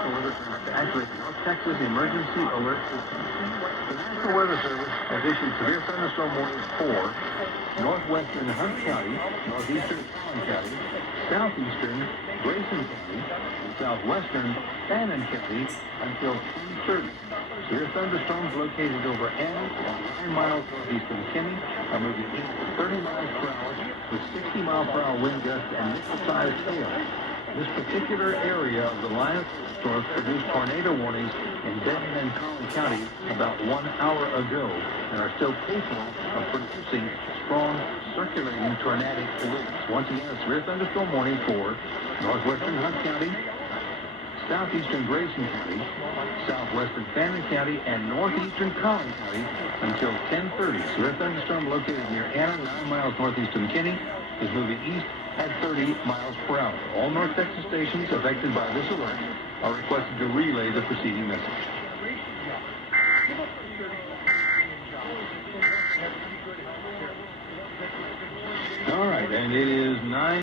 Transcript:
National Weather Service to activate the North Texas Emergency Alert System. The National Weather Service has issued severe thunderstorm warnings for northwestern Hunt County, northeastern Collin County, southeastern Grayson County, and southwestern Fannin County until 10:30. Severe thunderstorms located over Anna, 9 miles northeast of McKinney, are moving east at 30 miles per hour with 60-mile-per-hour wind gusts and nickel-sized hail. This particular area of the line of storms produced tornado warnings in Benton and Collin County about 1 hour ago and are still capable of producing strong circulating tornadic winds. Once again, a severe thunderstorm warning for northwestern Hunt County, southeastern Grayson County, southwestern Fannin County, and northeastern Collin County until 10:30. Severe thunderstorm located near Anna, 9 miles northeast of McKinney, is moving east at 30 miles per hour. All North Texas stations affected by this alert are requested to relay the preceding message. All right, and it is 9.